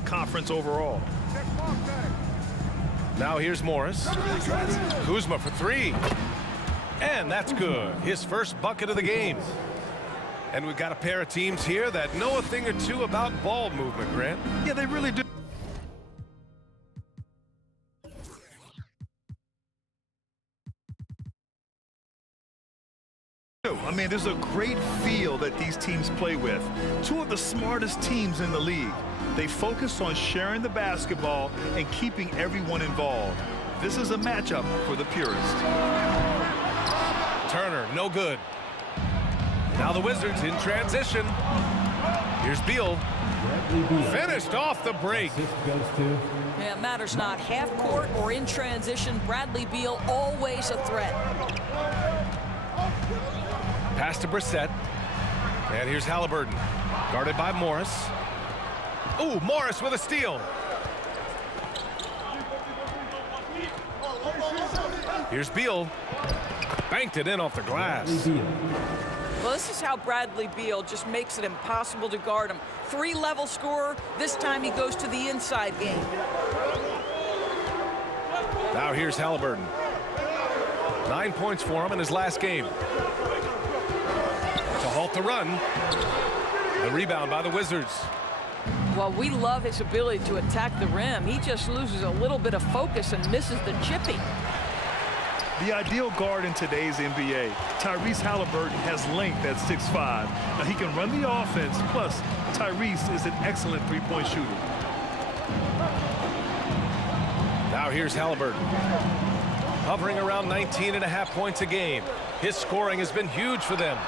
the conference overall. Now here's Morris. Kuzma for three. And that's good. His first bucket of the game. And we've got a pair of teams here that know a thing or two about ball movement, Grant. Yeah, they really do. I mean, there's a great feel that these teams play with. Two of the smartest teams in the league. They focus on sharing the basketball and keeping everyone involved. This is a matchup for the purist. Turner, no good. Now the Wizards in transition. Here's Beal. Finished off the break. Yeah, it matters not half court or in transition. Bradley Beal always a threat. Pass to Brissett. And here's Halliburton. Guarded by Morris. Ooh, Morris with a steal. Here's Beal. Banked it in off the glass. Well, this is how Bradley Beal just makes it impossible to guard him. Three-level scorer. This time he goes to the inside game. Now here's Halliburton. 9 points for him in his last game. To halt the run. The rebound by the Wizards. Well, we love his ability to attack the rim. He just loses a little bit of focus and misses the chipping. The ideal guard in today's NBA, Tyrese Halliburton, has length at 6'5". Now he can run the offense, plus Tyrese is an excellent three-point shooter. Now here's Halliburton. Hovering around 19.5 points a game. His scoring has been huge for them.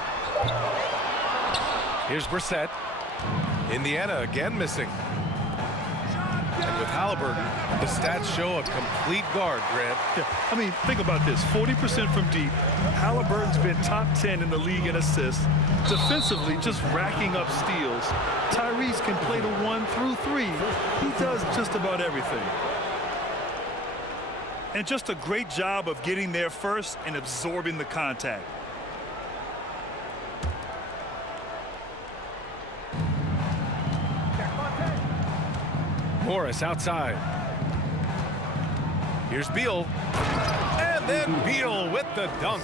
Here's Brissett. Indiana again missing. And with Halliburton, the stats show a complete guard, Grant. Yeah, I mean, think about this. 40% from deep. Halliburton's been top 10 in the league in assists. Defensively, just racking up steals. Tyrese can play the 1 through 3. He does just about everything. And just a great job of getting there first and absorbing the contact. Morris outside. Here's Beal. And then Beal with the dunk.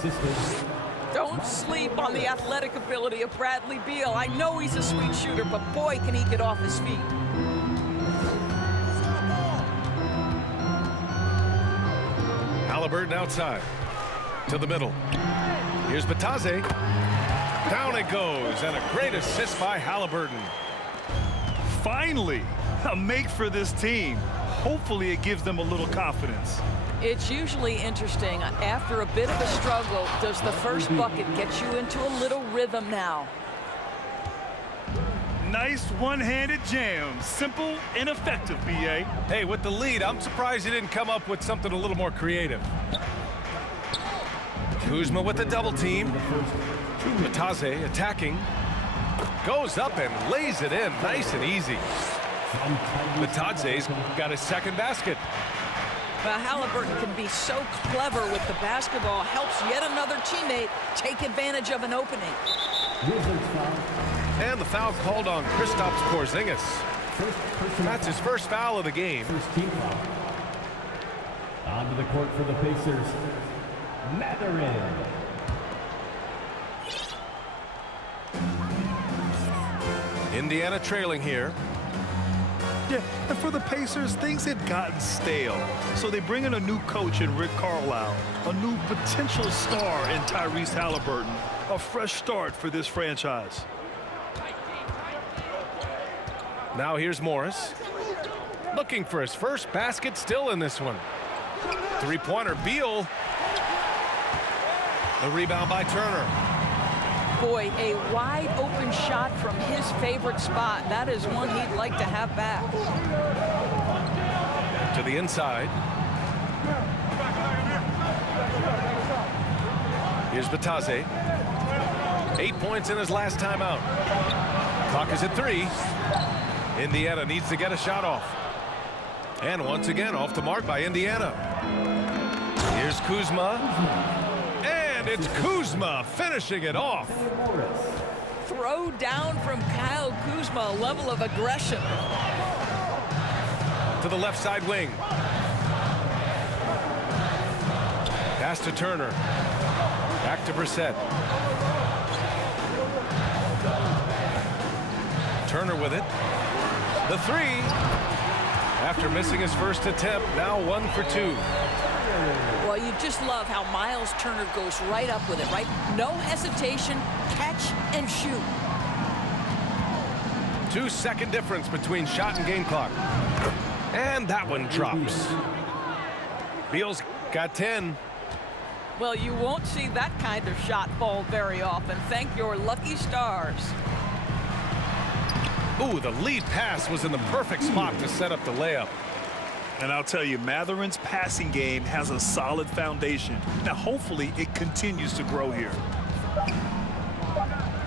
Don't sleep on the athletic ability of Bradley Beal. I know he's a sweet shooter, but boy, can he get off his feet. Halliburton outside. To the middle. Here's Batadze. Down it goes. And a great assist by Halliburton. Finally, a make for this team. Hopefully it gives them a little confidence. It's usually interesting. After a bit of a struggle, does the first bucket get you into a little rhythm now? Nice one-handed jam. Simple and effective, B.A. Hey, with the lead, I'm surprised he didn't come up with something a little more creative. Kuzma with the double team. Batadze attacking. Goes up and lays it in nice and easy. Batadze's got his second basket. But Halliburton can be so clever with the basketball, helps yet another teammate take advantage of an opening. And the foul called on Kristaps Porzingis. That's his first foul of the game. Onto the court for the Pacers, Mathurin. Indiana trailing here. Yeah, and for the Pacers, things had gotten stale. So they bring in a new coach in Rick Carlisle, a new potential star in Tyrese Halliburton, a fresh start for this franchise. Now here's Morris. Looking for his first basket still in this one. Three-pointer, Beal. The rebound by Turner. Boy, a wide open shot from his favorite spot. That is one he'd like to have back. To the inside. Here's Batadze. 8 points in his last timeout. Clock is at 3. Indiana needs to get a shot off. And once again, off the mark by Indiana. Here's Kuzma. And it's Kuzma finishing it off. Throw down from Kyle Kuzma, a level of aggression. to the left side wing. Pass to Turner. Back to Brissett. Turner with it. The three. After missing his first attempt, now 1 for 2. Well, you just love how Miles Turner goes right up with it, right? No hesitation, catch and shoot. 2-second difference between shot and game clock. And that one drops. Beal's got 10. Well, you won't see that kind of shot fall very often. Thank your lucky stars. Ooh, the lead pass was in the perfect spot to set up the layup. And I'll tell you, Matherin's passing game has a solid foundation. Now, hopefully, it continues to grow here.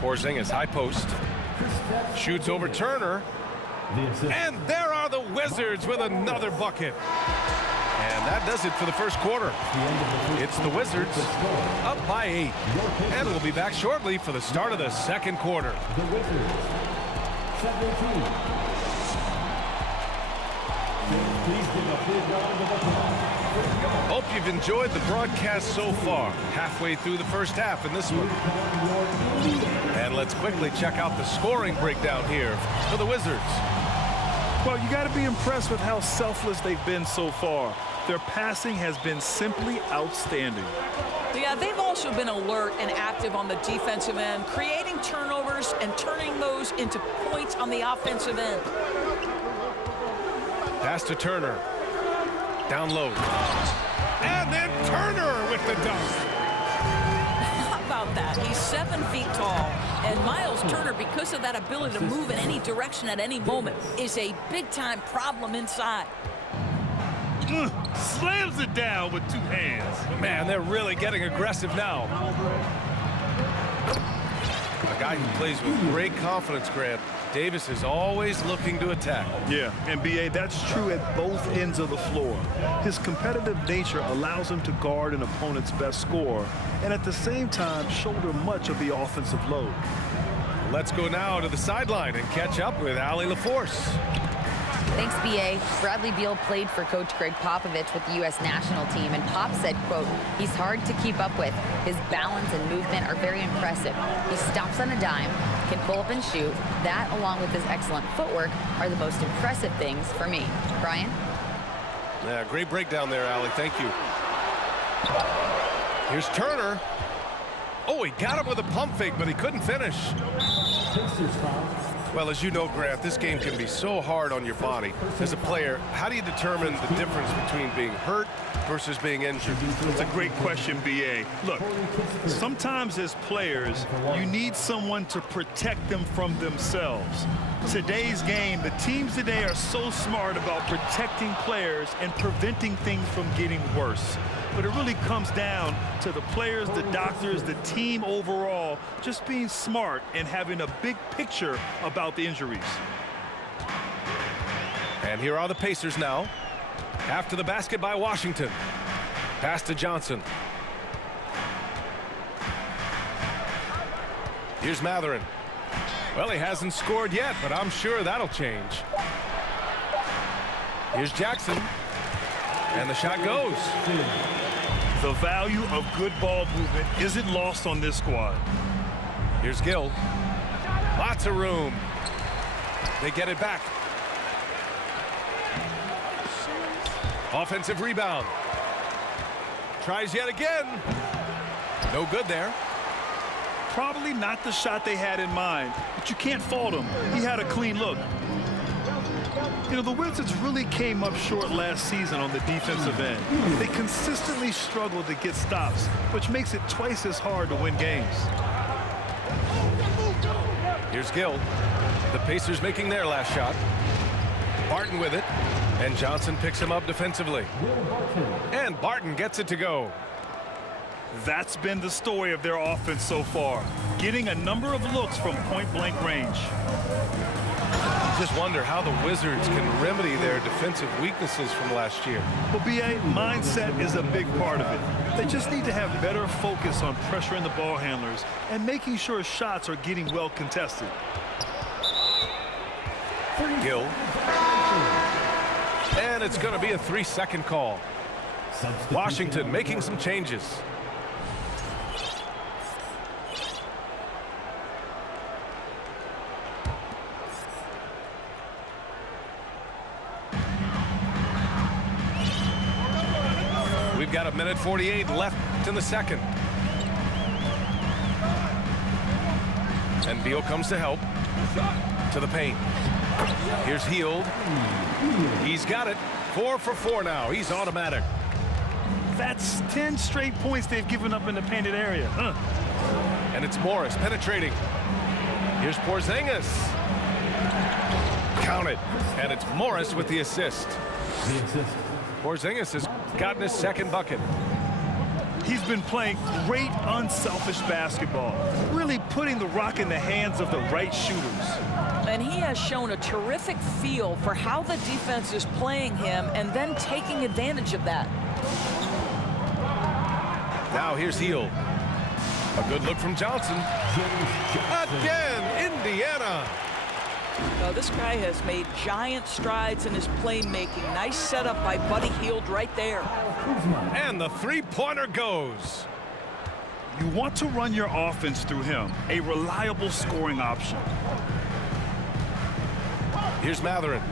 Porzingis high post. Shoots over Turner. And there are the Wizards with another bucket. And that does it for the first quarter. It's the Wizards up by 8. And we'll be back shortly for the start of the second quarter. The Wizards, 17. Please give a big round of applause. Hope you've enjoyed the broadcast so far. Halfway through the first half in this one. And let's quickly check out the scoring breakdown here for the Wizards. Well, you got to be impressed with how selfless they've been so far. Their passing has been simply outstanding. Yeah, they've also been alert and active on the defensive end, creating turnovers and turning those into points on the offensive end. Pass to Turner. Down low. And then Turner with the dunk. How about that? He's 7 feet tall. And Miles Turner, because of that ability to move in any direction at any moment, is a big-time problem inside. Slams it down with 2 hands. Man, they're really getting aggressive now. A guy who plays with great confidence, Grant. Davis is always looking to attack. Yeah, and B.A., that's true at both ends of the floor. His competitive nature allows him to guard an opponent's best scorer and at the same time shoulder much of the offensive load. Let's go now to the sideline and catch up with Allie LaForce. Thanks, B.A. Bradley Beal played for Coach Greg Popovich with the U.S. national team, and Pop said, quote, "He's hard to keep up with. His balance and movement are very impressive. He stops on a dime, can pull up and shoot. That, along with his excellent footwork, are the most impressive things for me." Brian? Yeah, great breakdown there, Allie. Thank you. Here's Turner. Oh, he got him with a pump fake, but he couldn't finish. Pacers foul. Well, as you know, Grant, this game can be so hard on your body. As a player, how do you determine the difference between being hurt versus being injured? That's a great question, B.A. Look, sometimes as players, you need someone to protect them from themselves. Today's game, the teams today are so smart about protecting players and preventing things from getting worse. But it really comes down to the players, the doctors, the team overall, just being smart and having a big picture about the injuries. And here are the Pacers now. After the basket by Washington. Pass to Johnson. Here's Matherin. Well, he hasn't scored yet, but I'm sure that'll change. Here's Jackson. And the shot goes. The value of good ball movement isn't lost on this squad. Here's Gill. Lots of room. They get it back. Offensive rebound. Tries yet again. No good there. Probably not the shot they had in mind, but you can't fault him. He had a clean look. You know, the Wizards really came up short last season on the defensive end. They consistently struggled to get stops, which makes it twice as hard to win games. Here's Gill. The Pacers making their last shot. Barton with it, and Johnson picks him up defensively. And Barton gets it to go. That's been the story of their offense so far, getting a number of looks from point-blank range. Just wonder how the Wizards can remedy their defensive weaknesses from last year. Well, B.A., mindset is a big part of it. They just need to have better focus on pressuring the ball handlers and making sure shots are getting well contested. Gill. And And it's going to be a 3-second call. Washington making some changes. We've got 1:48 left in the second. And Beal comes to help. To the paint. Here's Hield. He's got it. 4 for 4 now. He's automatic. That's 10 straight points they've given up in the painted area. And it's Morris penetrating. Here's Porzingis. Count it. And it's Morris with the assist. Porzingis has gotten his second bucket. He's been playing great unselfish basketball, really putting the rock in the hands of the right shooters. And he has shown a terrific feel for how the defense is playing him and then taking advantage of that. Now here's Hield. A good look from Johnson. Again, Indiana. So this guy has made giant strides in his playmaking. Nice setup by Buddy Hield right there. And the three-pointer goes. You want to run your offense through him, a reliable scoring option. Here's Mathurin.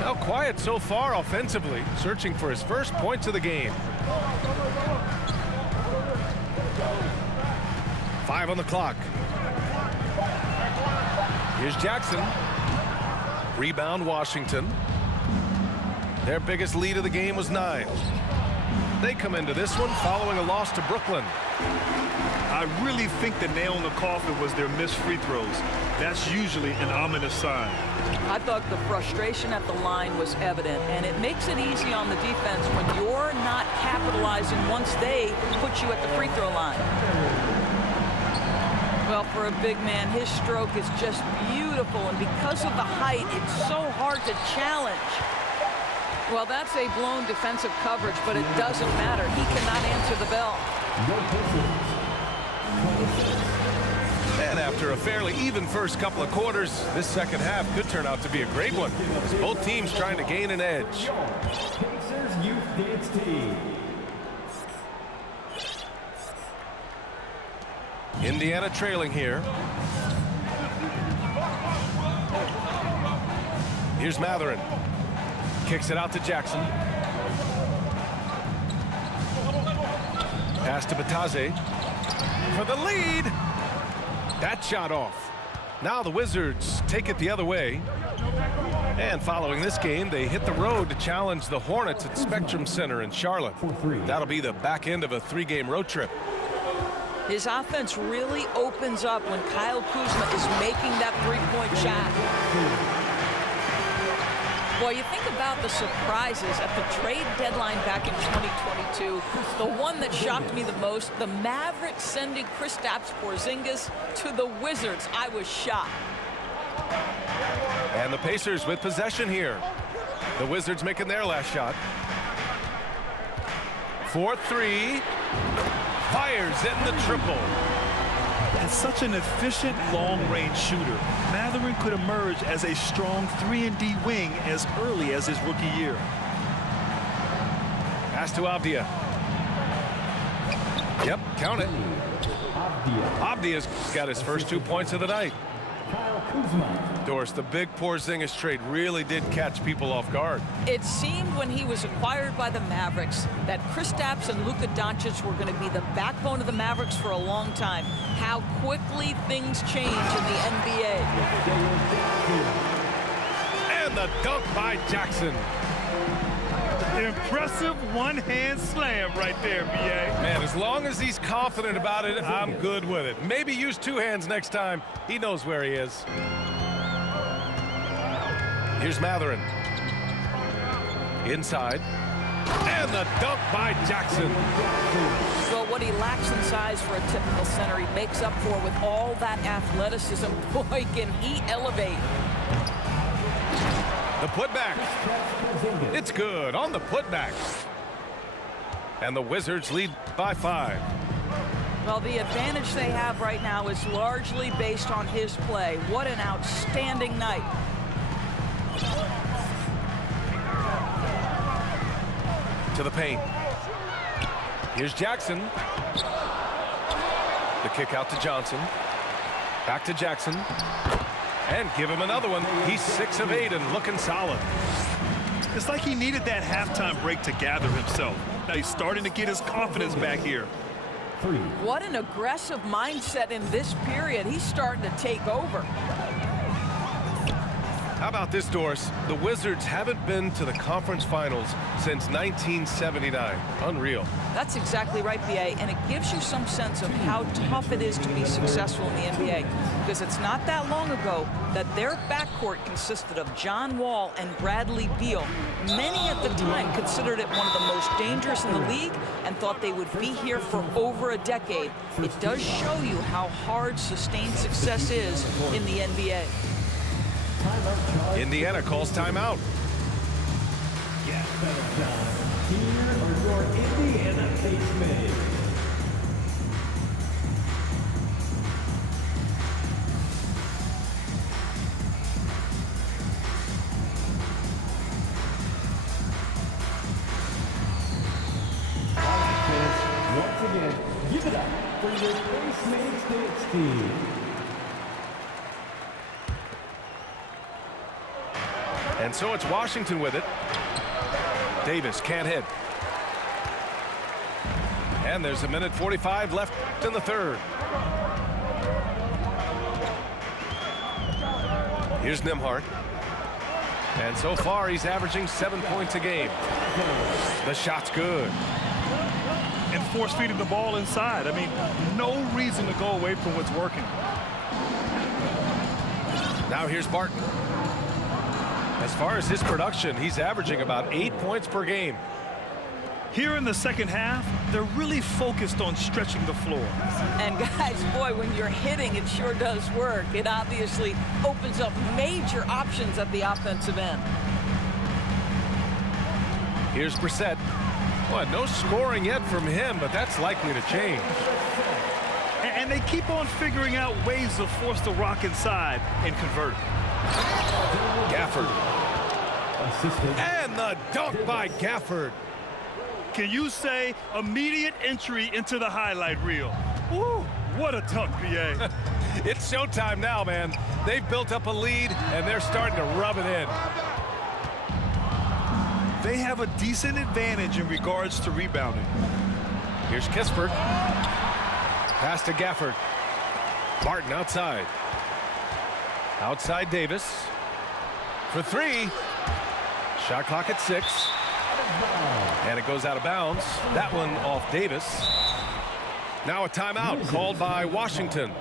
Now quiet so far offensively, searching for his first points of the game. 5 on the clock. Here's Jackson. Rebound Washington. Their biggest lead of the game was 9. They come into this one following a loss to Brooklyn. I really think the nail in the coffin was their missed free throws. That's usually an ominous sign. I thought the frustration at the line was evident, and it makes it easy on the defense when you're not capitalizing once they put you at the free throw line. Well, for a big man, his stroke is just beautiful, and because of the height, it's so hard to challenge. Well, that's a blown defensive coverage, but it doesn't matter. He cannot answer the bell. And after a fairly even first couple of quarters, this second half could turn out to be a great one, as both teams trying to gain an edge. Pacers Youth Dance Team. Indiana trailing here. Here's Mathurin. Kicks it out to Jackson. Pass to Batase for the lead. That shot off. Now the Wizards take it the other way. And following this game, they hit the road to challenge the Hornets at Spectrum Center in Charlotte. That'll be the back end of a 3-game road trip. His offense really opens up when Kyle Kuzma is making that three-point shot. Well, you think about the surprises at the trade deadline back in 2022. The one that shocked me the most, the Mavericks sending Kristaps Porzingis to the Wizards. I was shocked. And the Pacers with possession here. The Wizards making their last shot. 4-3. Fires in the triple. As such an efficient long-range shooter, Mathurin could emerge as a strong 3-and-D wing as early as his rookie year. Pass to Avdia. Yep, count it. Avdia's got his first 2 points of the night. Doris, the big Porzingis trade really did catch people off guard. It seemed when he was acquired by the Mavericks that Kristaps and Luka Doncic were going to be the backbone of the Mavericks for a long time. How quickly things change in the NBA. And the dunk by Jackson. Impressive one-hand slam right there, B.A. Man, as long as he's confident about it, I'm good with it. Maybe use 2 hands next time. He knows where he is. Here's Mathurin. Inside. And the dunk by Jackson. Well, what he lacks in size for a typical center, he makes up for with all that athleticism. Boy, can he elevate. The putback. It's good on the putback. And the Wizards lead by 5. Well, the advantage they have right now is largely based on his play. What an outstanding night. to the paint. Here's Jackson. The kick out to Johnson. Back to Jackson. And give him another one. He's 6 of 8 and looking solid. It's like he needed that halftime break to gather himself. Now he's starting to get his confidence back here. What an aggressive mindset in this period. He's starting to take over. How about this, Doris? The Wizards haven't been to the conference finals since 1979. Unreal. That's exactly right, B.A., and it gives you some sense of how tough it is to be successful in the NBA, because it's not that long ago that their backcourt consisted of John Wall and Bradley Beal. Many at the time considered it one of the most dangerous in the league and thought they would be here for over a decade. It does show you how hard sustained success is in the NBA. Indiana calls timeout. Here are your Indiana face mates. All right, fans, once again, give it up for your face mates dance team. And so it's Washington with it. Davis can't hit. And there's 1:45 left in the third. Here's Nembhard. And so far he's averaging 7 points a game. The shot's good. And force feeding the ball inside. I mean, no reason to go away from what's working. Now here's Barton. As far as his production, he's averaging about 8 points per game. Here in the second half, they're really focused on stretching the floor. And guys, boy, when you're hitting, it sure does work. It obviously opens up major options at the offensive end. Here's Brissett. Well, no scoring yet from him, but that's likely to change. And they keep on figuring out ways to force the rock inside and convert. Gafford. And the dunk by Gafford. Can you say immediate entry into the highlight reel? Woo, what a dunk, B.A. It's showtime now, man. They've built up a lead, and they're starting to rub it in. They have a decent advantage in regards to rebounding. Here's Kispert. Pass to Gafford. Martin outside. Outside Davis. For three. Shot clock at 6. And it goes out of bounds. That one off Davis. Now a timeout called by Washington.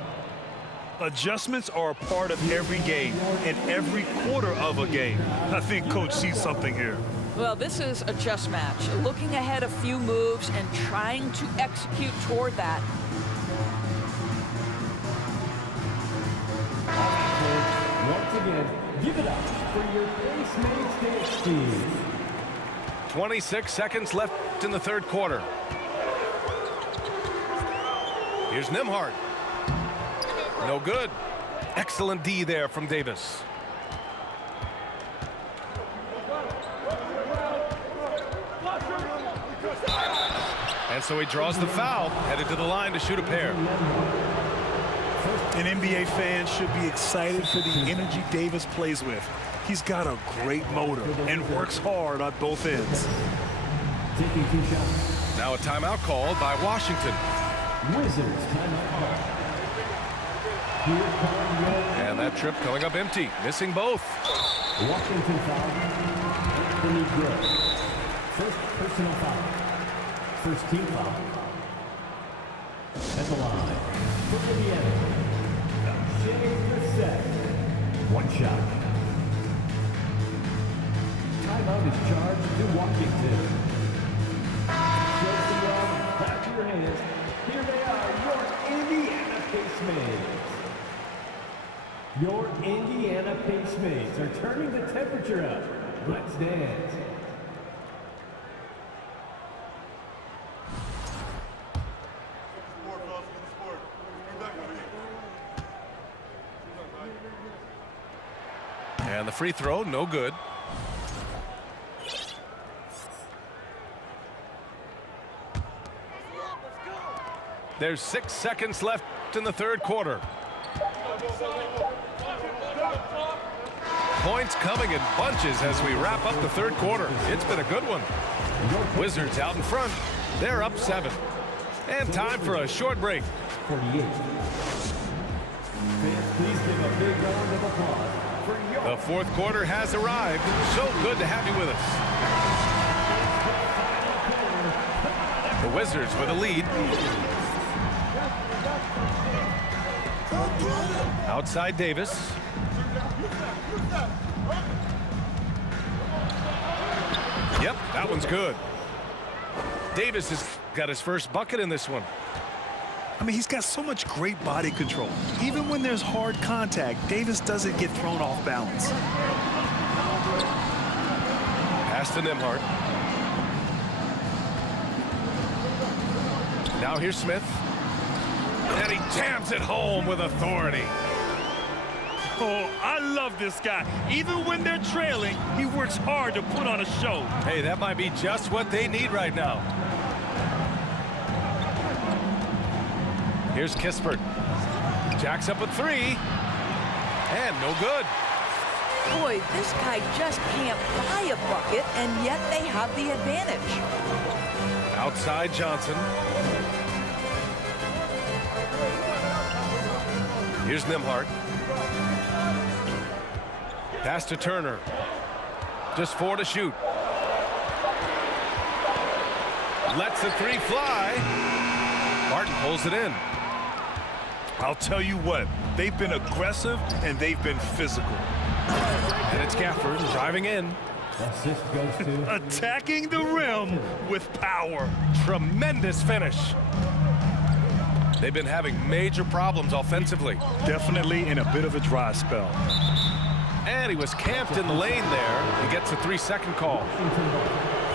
Adjustments are a part of every game and every quarter of a game. I think Coach sees something here. Well, this is a chess match. Looking ahead a few moves and trying to execute toward that. Once again, give it up for your face mates dance team. 26 seconds left in the third quarter. Here's Nembhard. No good. Excellent D there from Davis. And so he draws the foul, headed to the line to shoot a pair. An NBA fan should be excited for the energy Davis plays with. He's got a great motor and works hard on both ends. Taking 2 shots. Now a timeout called by Washington. Wizards timeout. Here come your And that trip coming up empty, missing both. Washington foul. Anthony Gray. First personal foul. First team foul. At the line. For Indiana. Shea Brissett. 1 shot. Timeout is charged to Washington. Show some love. Clap your hands. Here they are, your Indiana Pacemates. Your Indiana Pacemates are turning the temperature up. Let's dance. And the free throw, no good. There's 6 seconds left in the third quarter. Points coming in bunches as we wrap up the third quarter. It's been a good one. Wizards out in front. They're up 7. And time for a short break. 48. Fans, please give a big round of applause for your... The fourth quarter has arrived. So good to have you with us. The Wizards with a lead. Outside Davis. Yep, that one's good. Davis has got his first bucket in this one. I mean, he's got so much great body control. Even when there's hard contact, Davis doesn't get thrown off balance. Pass to Nembhard. Now here's Smith. And he jams it home with authority. Oh, I love this guy. Even when they're trailing, he works hard to put on a show. Hey, that might be just what they need right now. Here's Kispert. Jacks up a 3. And no good. Boy, this guy just can't buy a bucket, and yet they have the advantage. Outside Johnson. Here's Nembhard. Pass to Turner. Just 4 to shoot. Lets the 3 fly. Martin pulls it in. I'll tell you what, they've been aggressive and they've been physical. And it's Gafford driving in. Assist goes to... Attacking the rim with power. Tremendous finish. They've been having major problems offensively. Definitely in a bit of a dry spell. And he was camped in the lane there. He gets a 3-second call.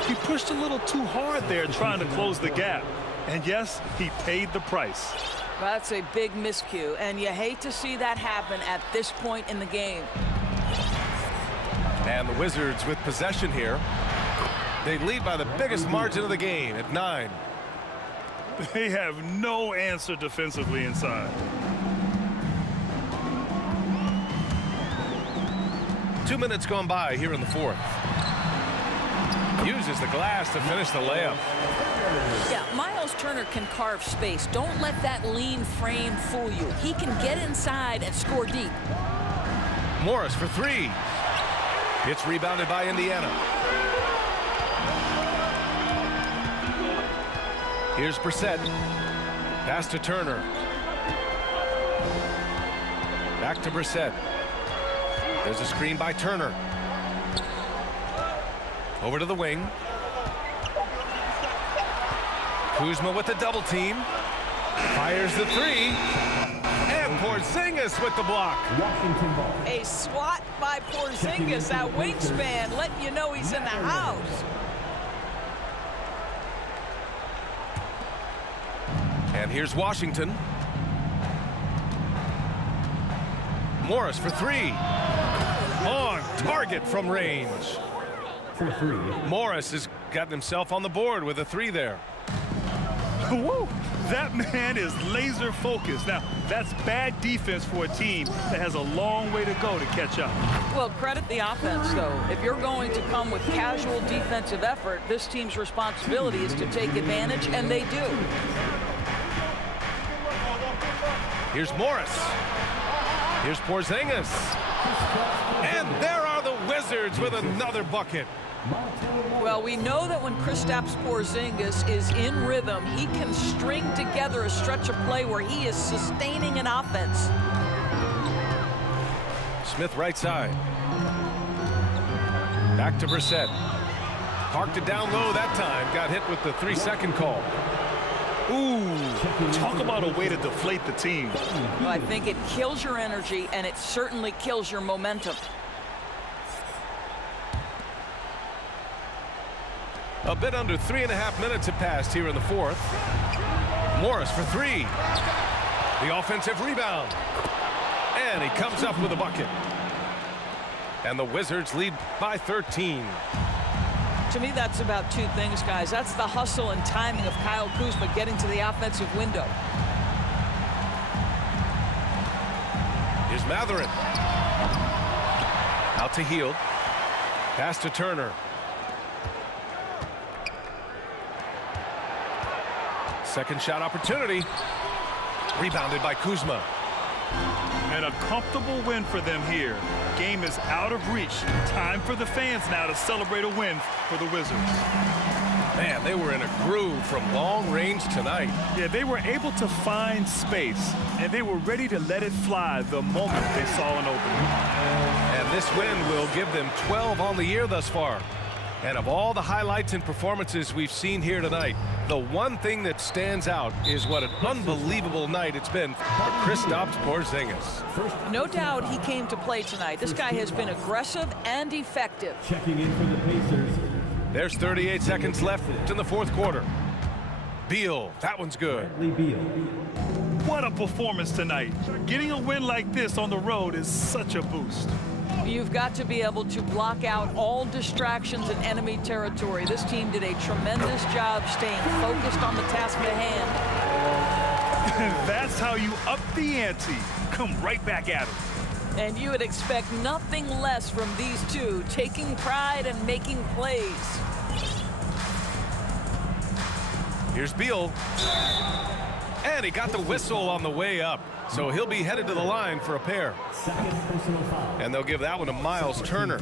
He pushed a little too hard there trying to close the gap. And yes, he paid the price. That's a big miscue, and you hate to see that happen at this point in the game. And the Wizards with possession here. They lead by the biggest margin of the game at 9. They have no answer defensively inside. 2 minutes gone by here in the fourth. Uses the glass to finish the layup. Yeah, Miles Turner can carve space. Don't let that lean frame fool you. He can get inside and score deep. Morris for 3. It's rebounded by Indiana. Here's Brissett. Pass to Turner. Back to Brissett. There's a screen by Turner. Over to the wing. Kuzma with the double team. Fires the 3. And Porzingis with the block. Washington ball. A swat by Porzingis, that wingspan, letting you know he's in the house. And here's Washington. Morris for 3. On target from range. For 3. Morris has gotten himself on the board with a 3 there. Woo! That man is laser focused. Now, that's bad defense for a team that has a long way to go to catch up. Well, credit the offense, though. If you're going to come with casual defensive effort, this team's responsibility is to take advantage, and they do. Here's Morris. Here's Porzingis. And there are the Wizards with another bucket. Well, we know that when Kristaps Porzingis is in rhythm, he can string together a stretch of play where he is sustaining an offense. Smith right side. Back to Brissett. Parked it down low that time. Got hit with the 3-second call. Ooh, talk about a way to deflate the team. Well, I think it kills your energy, and it certainly kills your momentum. A bit under 3.5 minutes have passed here in the fourth. Morris for 3. The offensive rebound. And he comes up with a bucket. And the Wizards lead by 13. To me, that's about two things, guys. That's the hustle and timing of Kyle Kuzma getting to the offensive window. Here's Mathurin. Out to Hield. Pass to Turner. Second shot opportunity. Rebounded by Kuzma. And a comfortable win for them here. Game is out of reach. Time for the fans now to celebrate a win for the Wizards. Man, they were in a groove from long range tonight. Yeah, they were able to find space, and they were ready to let it fly the moment they saw an opening. And this win will give them 12 on the year thus far. And of all the highlights and performances we've seen here tonight, the one thing that stands out is what an unbelievable night it's been for Kristaps Porzingis. No doubt he came to play tonight. This guy has been aggressive and effective. Checking in for the Pacers. There's 38 seconds left in the fourth quarter. Beal, that one's good. Bradley Beal. What a performance tonight. Getting a win like this on the road is such a boost. You've got to be able to block out all distractions in enemy territory. This team did a tremendous job staying focused on the task at hand. That's how you up the ante. Come right back at it. And you would expect nothing less from these two, taking pride and making plays. Here's Beal. And he got the whistle on the way up. So he'll be headed to the line for a pair. Second personal foul. And they'll give that one to Miles Turner.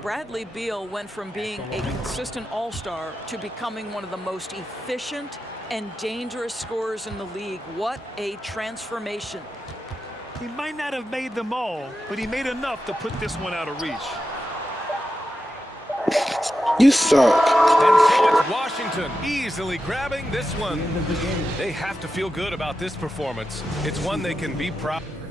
Bradley Beal went from being a consistent all-star to becoming one of the most efficient and dangerous scorers in the league. What a transformation. He might not have made them all, but he made enough to put this one out of reach. You suck. And so it's Washington easily grabbing this one. They have to feel good about this performance. It's one they can be proud of.